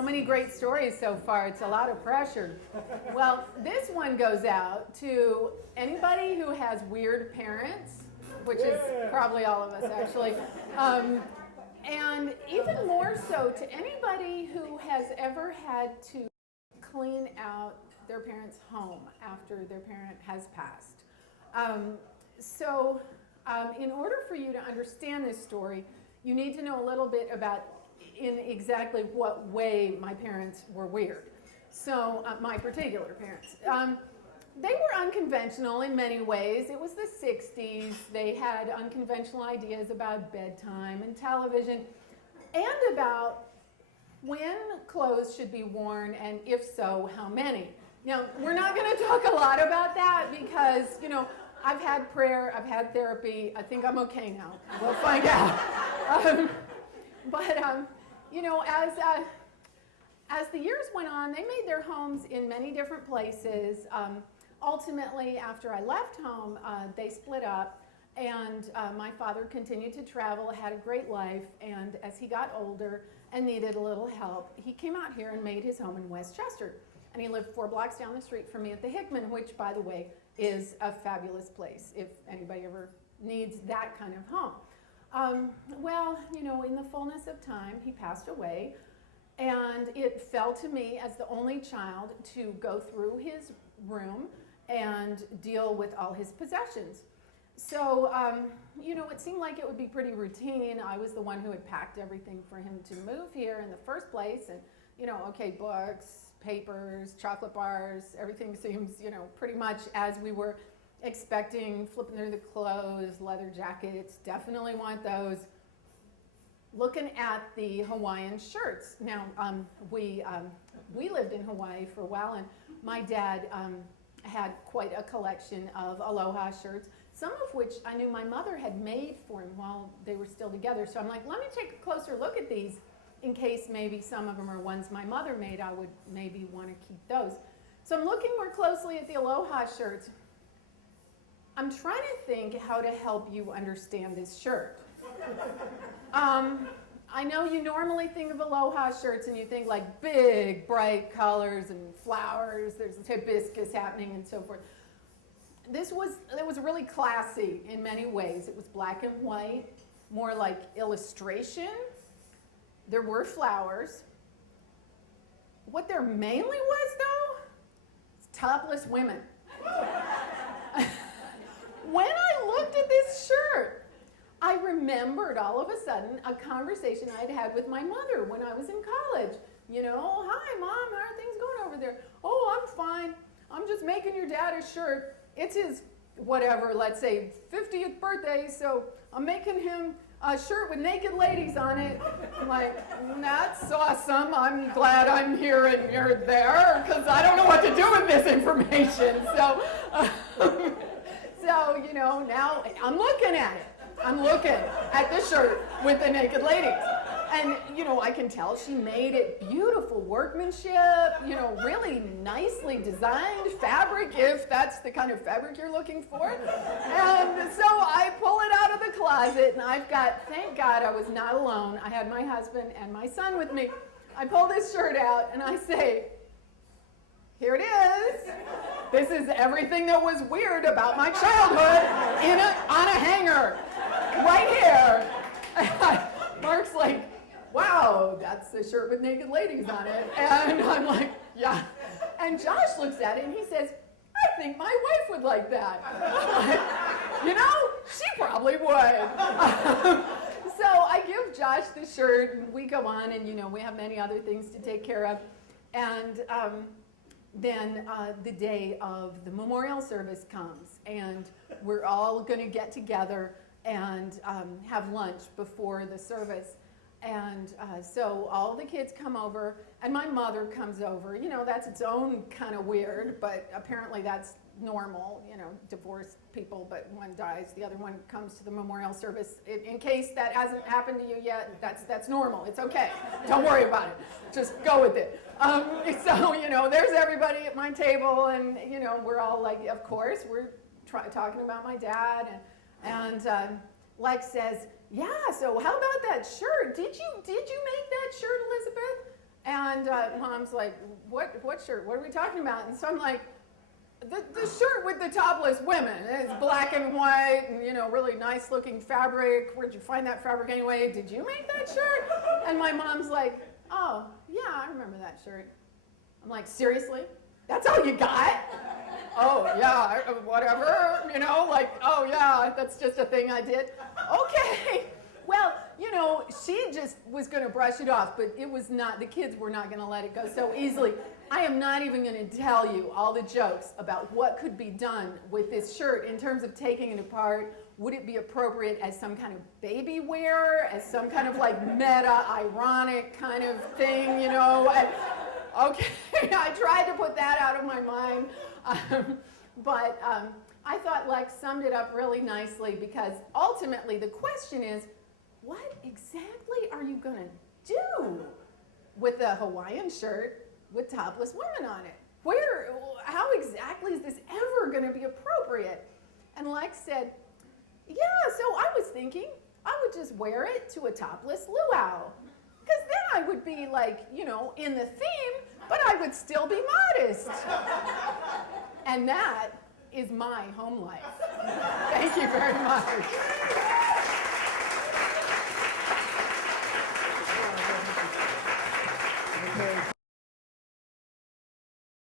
So many great stories so far. It's a lot of pressure. Well, this one goes out to anybody who has weird parents, which is probably all of us actually. And even more so to anybody who has ever had to clean out their parents' home after their parent has passed. In order for you to understand this story, you need to know a little bit about in exactly what way my parents were weird. So my particular parents. They were unconventional in many ways. It was the 60s. They had unconventional ideas about bedtime and television and about when clothes should be worn and if so, how many. Now, we're not going to talk a lot about that because, I've had prayer, I've had therapy, I think I'm okay now. We'll find out. As the years went on, they made their homes in many different places. Ultimately, after I left home, they split up, and my father continued to travel, had a great life, and as he got older and needed a little help, he came out here and made his home in Westchester. And he lived 4 blocks down the street from me at the Hickman, which, by the way, is a fabulous place if anybody ever needs that kind of home. In the fullness of time, he passed away, and it fell to me as the only child to go through his room and deal with all his possessions. So, it seemed like it would be pretty routine. I was the one who had packed everything for him to move here in the first place, and, books, papers, chocolate bars, everything seems, pretty much as we were expecting, flipping through the clothes, leather jackets, definitely want those. Looking at the Hawaiian shirts. Now, we lived in Hawaii for a while, and my dad had quite a collection of aloha shirts, some of which I knew my mother had made for him while they were still together. So I'm like, let me take a closer look at these in case maybe some of them are ones my mother made. I would maybe want to keep those. So I'm looking more closely at the aloha shirts. I'm trying to think how to help you understand this shirt. I know you normally think of aloha shirts and you think like big, bright colors and flowers. There's hibiscus happening and so forth. It was really classy in many ways. It was black and white, more like illustration. There were flowers. What there mainly was, though, is topless women. When I looked at this shirt, I remembered all of a sudden a conversation I had had with my mother when I was in college. Oh, hi, Mom, how are things going over there? Oh, I'm fine. I'm just making your dad a shirt. It's his, whatever, let's say, 50th birthday, so I'm making him a shirt with naked ladies on it. I'm like, that's awesome. I'm glad I'm here and you're there, because I don't know what to do with this information. So, now I'm looking at it. I'm looking at the shirt with the naked ladies. And, I can tell she made it beautiful workmanship, really nicely designed fabric, if that's the kind of fabric you're looking for. And so I pull it out of the closet, and thank God I was not alone. I had my husband and my son with me. I pull this shirt out, and I say, here it is. This is everything that was weird about my childhood on a hanger, right here. Mark's like, wow, that's the shirt with naked ladies on it. And I'm like, yeah. And Josh looks at it and he says, I think my wife would like that. I'm like, she probably would. So I give Josh the shirt and we go on and, we have many other things to take care of. And then the day of the memorial service comes and we're all going to get together and have lunch before the service. And so all the kids come over, and my mother comes over. That's its own kind of weird, but apparently that's normal. Divorced people, but one dies, the other one comes to the memorial service. In case that hasn't happened to you yet, that's normal. It's okay. Don't worry about it. Just go with it. There's everybody at my table, and we're all like, of course, we're talking about my dad, and Lex says, yeah, so how about that shirt? Did you make that shirt, Elizabeth? And Mom's like, what shirt? What are we talking about? And so I'm like, the shirt with the topless women. It's black and white and, really nice looking fabric. Where'd you find that fabric anyway? Did you make that shirt? And my mom's like, oh, yeah, I remember that shirt. I'm like, seriously? That's all you got? Oh, yeah, whatever, oh, yeah, that's just a thing I did. Okay. Well, she just was going to brush it off, but it was not, the kids were not going to let it go so easily. I am not even going to tell you all the jokes about what could be done with this shirt in terms of taking it apart. Would it be appropriate as some kind of baby wear, as some kind of meta, ironic kind of thing, Okay, I tried to put that out of my mind, but I thought Lex summed it up really nicely because ultimately the question is, what exactly are you going to do with a Hawaiian shirt with topless women on it? How exactly is this ever going to be appropriate? And Lex said, yeah, so I was thinking I would just wear it to a topless luau. Because then I would be in the theme, but I would still be modest. And that is my home life. Thank you very much.